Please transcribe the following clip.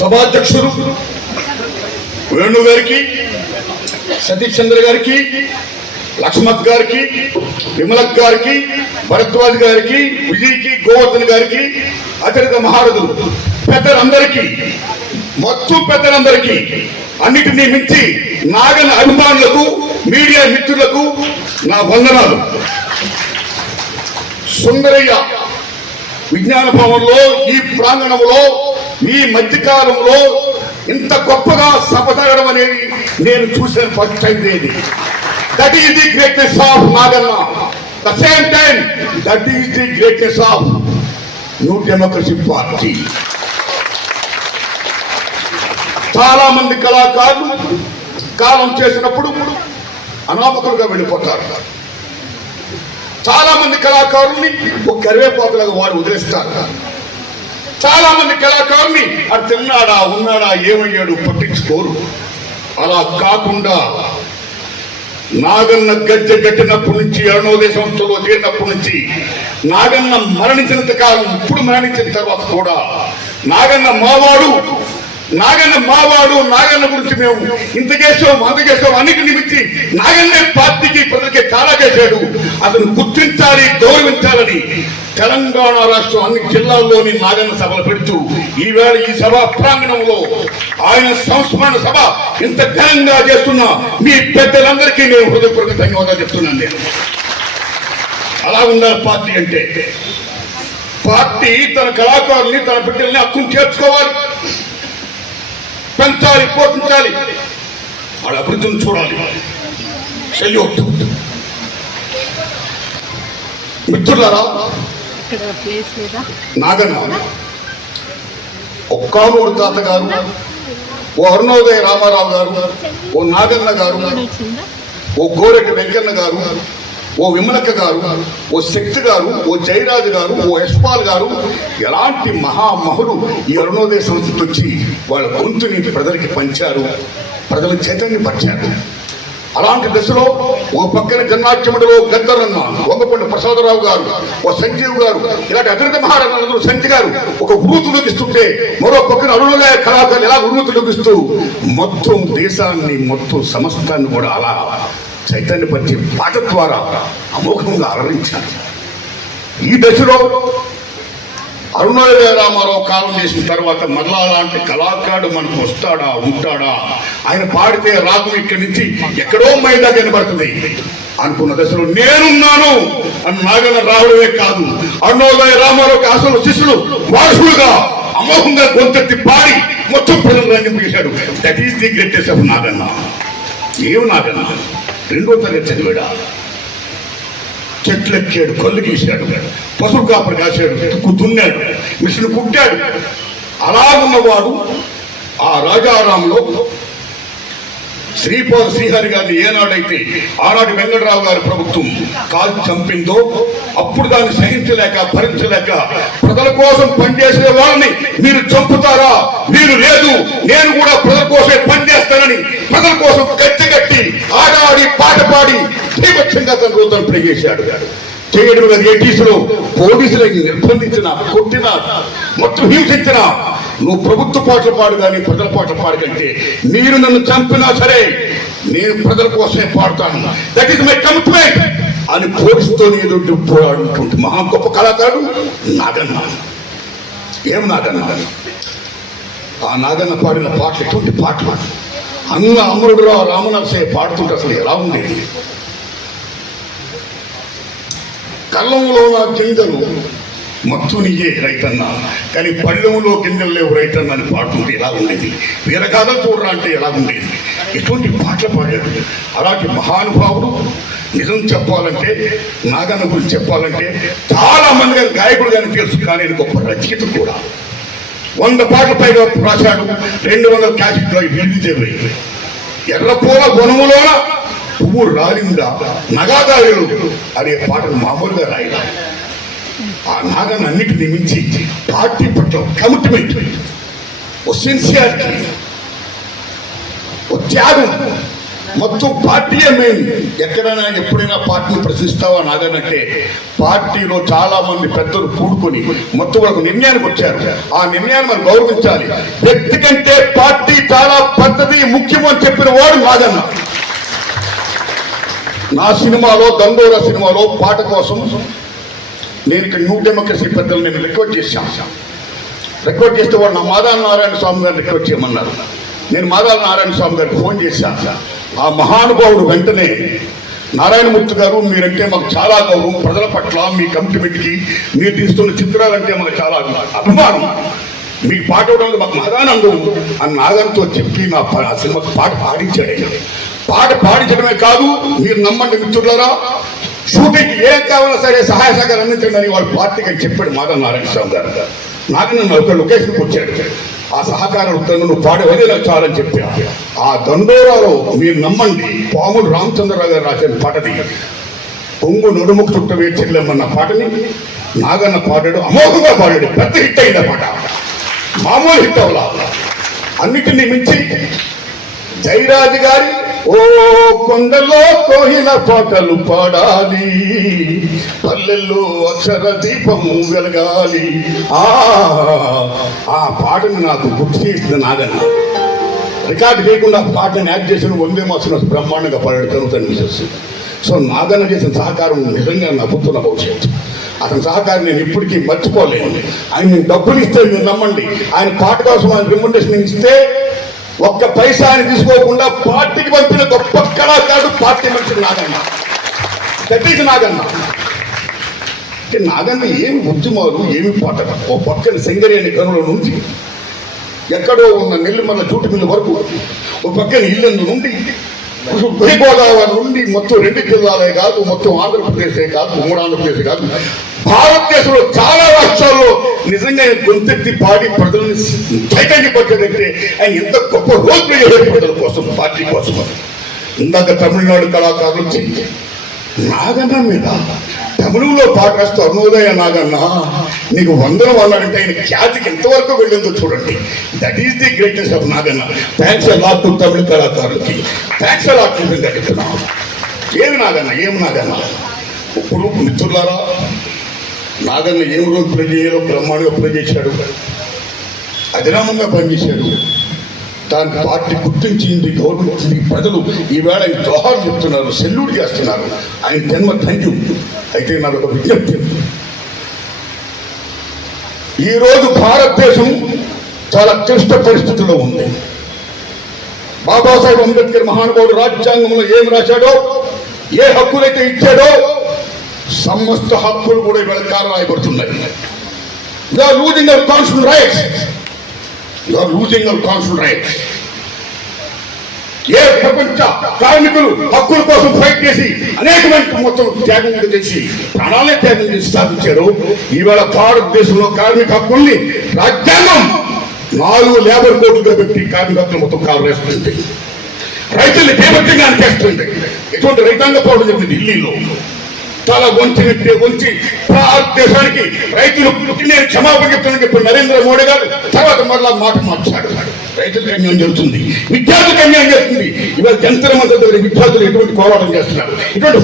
సభాధ్యక్షులు వేణు గారికి, సతీష్ చంద్ర గారికి, లక్ష్మణ్ గారికి, విమలక్ గారికి, భరద్వాజ్ గారికి, విజయ్కి, గోవర్ధన్ గారికి, అతిరథ మహారథులు పెద్దలందరికీ, మొత్తం పెద్దలందరికీ, అన్నిటినీ మించి నాగన్న అభిమానులకు, మీడియా మిత్రులకు నా వందనాలు. సుందరయ్య విజ్ఞాన భవన్లో, ఈ ప్రాంగణంలో, ఈ మధ్యకాలంలో ఇంత గొప్పగా సభ జరగడం అనేది నేను చూసిన first time. That is the greatness of Naganna. The same time that is the greatness of new democracy party. చాలా మంది కళాకారులు కాలం చేసినప్పుడు అనామకులుగా వెళ్ళిపోతారు. చాలా మంది కళాకారుల్ని ఒక కరివేపాకులాగా వాడు వదిలేస్తారు. చాలా మంది కళాకారుల్ని అది తిన్నాడా, ఉన్నాడా, ఏమయ్యాడు పట్టించుకోరు. అలా కాకుండా నాగన్న గద్దె కట్టినప్పటి నుంచి, అరుణోదయ సంస్థలో చేరినప్పటి నుంచి, నాగన్న మరణించినంత కాలం, ఇప్పుడు మరణించిన తర్వాత కూడా నాగన్న మావాడు, నాగన్న గురించి మేము ఇంత చేసాం, అంత చేసాం, అన్నిటిని మించి నాగన్నే పార్టీకి, ప్రజలకి చాలా చేశాడు. అతను గుర్తించాలి, గౌరవించాలని తెలంగాణ రాష్ట్రం అన్ని జిల్లాల్లోని నాగన్న సభలు పెడుతూ ఈవేళ ఈ సభా ప్రాంగణంలో ఆయన సంస్మరణ సభ ఇంత ఘనంగా చేస్తున్న మీ పెద్దలందరికీ నేను హృదయపూర్వక ధన్యవాదాలు చెప్తున్నాను. నేను అలా ఉండాలి పార్టీ అంటే. పార్టీ తన కళాకారుల్ని, తన బిడ్డల్ని హక్కును చేర్చుకోవాలి, పెంచాలి, పోషించాలి, వాళ్ళ అభివృద్ధిని చూడాలి. సెల్యూట్. మిత్రులారా, నాగన్న ఒక్కానూరు తాత గారు, ఓ అరుణోదయ రామారావు గారు, ఓ నాగన్న గారు, ఓ గోరెడ్డి వెంకన్న గారు, ఓ విమలక్క గారు, ఓ శక్తి గారు, ఓ జయరాజు గారు, ఓ యశ్పాల్ గారు, ఎలాంటి మహామహులు ఈ అరుణోదయ సంస్థకు వచ్చి వాళ్ళ గొంతుని ప్రజలకి పంచారు, ప్రజల చైతన్యపరిచారు. అలాంటి దశలో ఓ పక్కన జన్మాధ్యముడిలో గద్దరన్న, వంగపండి ప్రసాదరావు గారు, ఓ సంజీవ్ గారు, ఇలాంటి అగ్రత మహారాజు సంజయ్ గారు ఒక ఉరుతులోకిస్తుంటే, మరో పక్కన అరుణోదయ కళాకారులు ఎలా ఉరుతులోకిస్తూ మొత్తం దేశాన్ని, మొత్తం సమస్తాన్ని కూడా అలా చైతన్యపరిచే పాట ద్వారా అమోఘంగా అలరించారు. ఈ దశలో అరుణోదయ రామారావు కాలం చేసిన తర్వాత మరలా లాంటి కళాకారుడు మనకు వస్తాడా, ఉంటాడా? ఆయన పాడితే రాగం ఇక్కడి నుంచి ఎక్కడో మైదా కనబడుతుంది అనుకున్న దశలో నేనున్నాను అని నాగన్న రావడమే కాదు, అరుణోదయ రామారావుకి అసలు శిష్యులు వారసులుగా అమోఘంగా గొంతెత్తి పాడి మొత్తం ప్రజలు రంజింపేశాడు. That is the greatest of Naganna. ఏం నాగన్న? 2వ తరగతి చదివాడా, చెట్లు ఎక్కాడు, కళ్ళు గీశాడు, పసుపు కాపరు కాశాడు, దున్నాడు, మిషన్ కుట్టాడు. అలా ఉన్నవాడు ఆ రాజారాంలో శ్రీపాద శ్రీహరి గారిని ఏనాడైతే ఆనాటి వెంకటరావు గారి ప్రభుత్వం కాల్చి చంపిందో, అప్పుడు దాన్ని సహించలేక, భరించలేక ప్రజల కోసం పనిచేసే వాళ్ళని మీరు చంపుతారా? మీరు లేదు, నేను కూడా ప్రజల కోసమే పనిచేస్తానని ప్రజల కోసం గట్టి ఆడాడి పాట పాడి ధీమక్షంగా తన రోజులను ప్రవేశాడు. చేయడం కాదు, 80s లో పోలీసులని నిర్బంధించిన, కొట్టిన, మొత్తం హింసించిన, నువ్వు ప్రభుత్వ పాటలు పాడు కానీ ప్రజల పాటలు పాడు కంటే మీరు నన్ను చంపినా సరే నేను ప్రజల కోసమే పాడుతాను, దట్ ఈస్ మై కమిట్మెంట్ అని పోలీసుతో ఎదురు పోరాడుతుంది మహా గొప్ప కళాకారుడు నాగన్న. ఏం నాగన్న? ఆ నాగన్న పాడిన పాటలు ఎటువంటి పాటలు! అన్న అమరుడురావు రామనరసయ్య పాడుతుంటే అసలు ఎలా ఉండేది? కళ్ళంలో నా గింజలు మత్తు నీయే రైతన్న, కానీ పళ్ళెంలో గింజలు లేవు రైతన్న అని పాడుతుంటే ఎలా ఉండేది? వీరగాథలు చూడరా అంటే ఎలా ఉండేది? ఎటువంటి పాటలు పాడాడు. అలాంటి మహానుభావుడు. నిజం చెప్పాలంటే, నాగన్న గురించి చెప్పాలంటే చాలా మంది గాయకుడు కానీ తెలుసు, కానీ గొప్ప రచయిత కూడా. 100 పాటల పైగా రాశాడు, 200 క్యాసెట్లు విడిది. ఎర్రపూల వనములోన పువ్వు రాలిందా నగాదారులు అనే పాటలు మామూలుగా రాయలా. ఆ నాగన్న అన్నిటిని మించి పార్టీ పట్ల కమిట్మెంట్, ఓ సిన్సియారిటీ, ఓ త్యాగం, మొత్తం పార్టీయే మెయిన్. ఎక్కడైనా ఎప్పుడైనా పార్టీని ప్రశ్నిస్తావా నాగనంటే పార్టీలో చాలా మంది పెద్దలు కూడుకొని మొత్తం ఒక నిర్ణయానికి వచ్చారు. ఆ నిర్ణయాన్ని మనం గౌరవించాలి. వ్యక్తి కంటే పార్టీ చాలా పద్ధతి ముఖ్యం అని చెప్పిన వాడు నాగన్న. నా సినిమాలో దండోరా సినిమాలో పాట కోసం నేను ఇక్కడ న్యూ డెమోక్రసీ పెద్దలు నేను రిక్వెస్ట్ చేశాను. రిక్వెస్ట్ చేస్తే వాళ్ళు నా మాదాల నారాయణ స్వామి గారిని రిక్వెస్ట్ చేయమన్నారు. నేను మాదాల నారాయణ స్వామి గారికి ఫోన్ చేశాను. ఆ మహానుభావుడు వెంటనే నారాయణమూర్తి గారు మీరంటే మాకు చాలా గౌరవం, ప్రజల పట్ల మీ కమిట్మెంట్కి మీరు తీస్తున్న చిత్రాలంటే మాకు చాలా అభిమానం, మీకు పాట అవడంలో మాకు మహానందం అని నాగంతో చెప్పి నా సినిమాకి పాట పాడించాడు. ఆయన పాట పాడించడమే కాదు, మీరు నమ్మండి మిత్రులారా, షూటింగ్కి ఏం కావాలో సరే సహాయ సహకారం అందించండి అని వాళ్ళ పార్టీకి అని చెప్పాడు మాధవ నారాయణ స్వామి గారు. నాకు నన్ను ఒక లొకేషన్కి వచ్చాడు. ఆ సహకారం ఉత్తరం నువ్వు పాడేవదే నాకు చాలని చెప్పా. ఆ దండోరాలో మీరు నమ్మండి పాముడు రామచంద్రరావు గారు రాసిన పాటది పొంగు నడుముకు చుట్టవే చెల్లెమ్మన్న పాటని నాగన్న పాడాడు. అమోఘంగా పాడాడు. పెద్ద హిట్ అయింది పాట, మామూలు హిట్ అవలా. అన్నిటినీ మించి జయరాజు గారి ఓ కొండలో కోయిల పాటలు పాడాలి, పల్లెల్లో అక్షర దీపము వెలగాలి, ఆ పాటను నాకు గుర్తు చేసింది నాగన్న. రికార్డు చేయకుండా పాటను యాక్ట్ చేసిన వందే మాసం బ్రహ్మాండంగా పాడాడు కనుక మిసెస్. సో నాగన్న చేసిన సహకారం నిజంగా నవ్వుతున్న భవిష్యత్తు. అతని సహకారం నేను ఇప్పటికీ మర్చిపోలేను. ఆయన డబ్బులు ఇస్తే మీరు నమ్మండి, ఆయన పాట కోసం ఆయన రికమెండేషన్ ఇస్తే ఒక్క పైసా అని తీసుకోకుండా పార్టీకి పంపిన గొప్ప కళాకారుడు పార్టీ మనిషి నాగన్న. దట్ నాగన్న. నాగన్న ఏమి ఉద్యమాలు ఏమి పాట. ఓ పక్కన సింగరేణి గనుల నుంచి ఎక్కడో ఉన్న నెల్లిమల్ల జూటిమిల్లి వరకు, ఓ పక్కన ఇల్లందు నుండి గోదావరి నుండి మొత్తం 2 జిల్లాలే కాదు, మొత్తం ఆంధ్రప్రదేశే కాదు, ఉమ్మడి ఆంధ్రప్రదేశ్ కాదు, భారతదేశంలో చాలా రాష్ట్రాల్లో నిజంగా ఆయన గొంతెత్తి పాడి ప్రజల్ని చైతన్యపరిచాడంటే ఆయన ఎంత గొప్ప రోల్ ప్లే చేసే ప్రజల కోసం, పార్టీ కోసం. ఇందాక తమిళనాడు కళాకారులు వచ్చి నాగన్న మీద తమిళంలో పాట రాస్తూ అరుణోదయ నాగన్న నీకు వందనం అన్నాడంటే ఆయన ఖ్యాతికి ఎంతవరకు వెళ్ళిందో చూడండి. That is the greatest of Naganna. Thanks a lot to Tamil కళాకారులకి, థ్యాంక్స్ అలాట్ నిజంగా చెప్తున్నాం. ఏమి నాగన్న, ఏమి నాగన్న. ఇప్పుడు మిత్రులారా, నాగన్న ఏం రోజు ప్లే చేయాలో బ్రహ్మాండంగా ప్లే చేశాడు, అధిరామంగా పనిచేశాడు. దానికి పార్టీ గుర్తించింది, గౌరవించింది. ప్రజలు ఈవేళ ఆయన జోహార్ చెప్తున్నారు, సెల్యూట్ చేస్తున్నారు. ఆయన జన్మ ధన్యం. అయితే నాకు ఒక విజ్ఞప్తి, ఈరోజు భారతదేశం చాలా క్లిష్ట పరిస్థితుల్లో ఉంది. బాబాసాహెబ్ అంబేద్కర్ మహానుభావుడు రాజ్యాంగంలో ఏం రాశాడో, ఏ హక్కులైతే ఇచ్చాడో సమస్త హక్కులు కూడా ఇవాళ రాయబడుతున్నాయి. You are losing our constitutional rights. You are losing your constitutional rights. ఏ ప్రపంచ కార్మికులు హక్కుల కోసం ఫైట్ చేసి అనేకమైన మొత్తం త్యాగం చేసి ప్రాణాలే త్యాగం చేసి సాధించారు. ఈవేళ భారతదేశంలో కార్మిక హక్కుల్ని రాజ్యాంగం 4 లేబర్ కోర్టుగా పెట్టి కార్మిక హక్కులు మొత్తం కాలు వేస్తుంది. రైతుల్ని బేభత్సంగా చేస్తుంది. ఎటువంటి రైతాంగ పోవడం జరిగింది ఢిల్లీలో. చాలా వంచి భారతదేశానికి రైతులు నేను క్షమాపణ చెప్తానని చెప్పి నరేంద్ర మోడీ గారు తర్వాత మరలా మాట మార్చాడు. రైతులకు అన్యాయం జరుగుతుంది, విద్యార్థులకు అన్యాయం చేస్తుంది. ఇవాళ జంతర్ మంతర్ దగ్గర విద్యార్థులు ఎటువంటి పోరాటం చేస్తున్నారు, ఇటువంటి